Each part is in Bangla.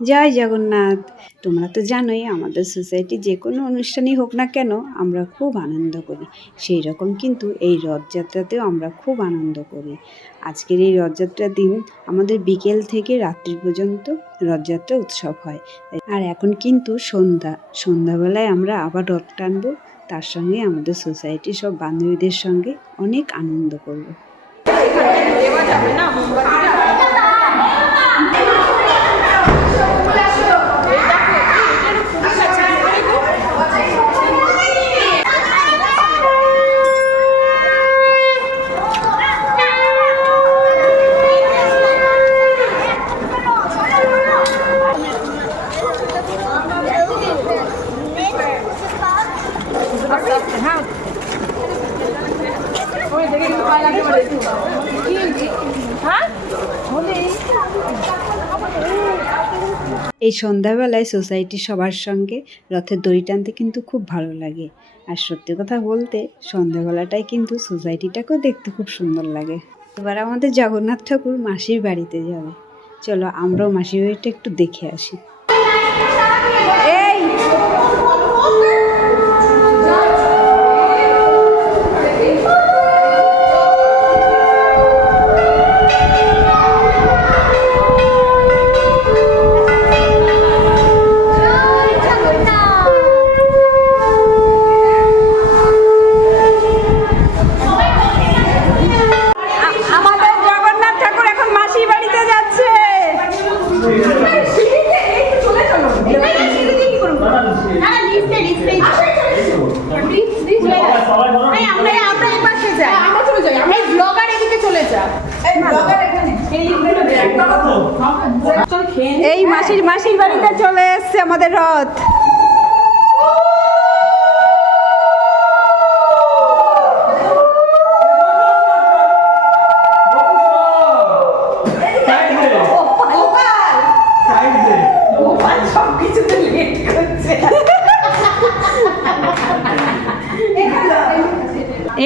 জয় জগন্নাথ। তোমরা তো জানোই আমাদের সোসাইটি যে কোনো অনুষ্ঠানই হোক না কেন আমরা খুব আনন্দ করি। সেই রকম কিন্তু এই রথযাত্রাতেও আমরা খুব আনন্দ করি। আজকের এই রথযাত্রার দিন আমাদের বিকেল থেকে রাত্রি পর্যন্ত রথযাত্রা উৎসব হয়। আর এখন কিন্তু সন্ধ্যাবেলায় আমরা আবার রথ টানবো। তার সঙ্গে আমাদের সোসাইটির সব বান্ধবীদের সঙ্গে অনেক আনন্দ করব। এই সন্ধ্যাবেলায় সোসাইটির সবার সঙ্গে রথের দড়ি টানতে কিন্তু খুব ভালো লাগে। আর সত্যি কথা বলতে সন্ধ্যাবেলাটাই কিন্তু সোসাইটিটাকেও দেখতে খুব সুন্দর লাগে। এবার আমাদের জগন্নাথ ঠাকুর মাসির বাড়িতে যাবে। চলো আমরাও মাসির বাড়িটা একটু দেখে আসি। এই মাসির বাড়িতে চলে এসছে আমাদের রথ।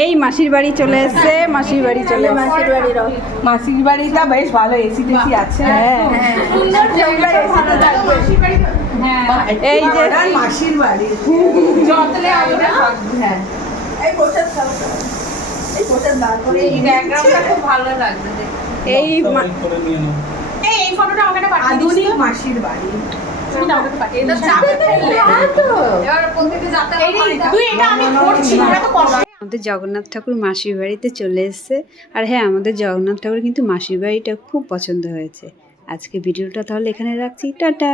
এই মাসির বাড়ি চলে এসছে, মাসির বাড়িটা বেশ ভালো, এসি টেসি আছে। এই যে মাসির বাড়ি এই ফটোটা আমাকে আধুনিক মাসির বাড়ি। আমাদের জগন্নাথ ঠাকুর মাসির বাড়িতে চলে এসছে। আর হ্যাঁ, আমাদের জগন্নাথ ঠাকুর কিন্তু মাসির বাড়িটা খুব পছন্দ হয়েছে। আজকে ভিডিওটা তাহলে এখানে রাখছি, টাটা।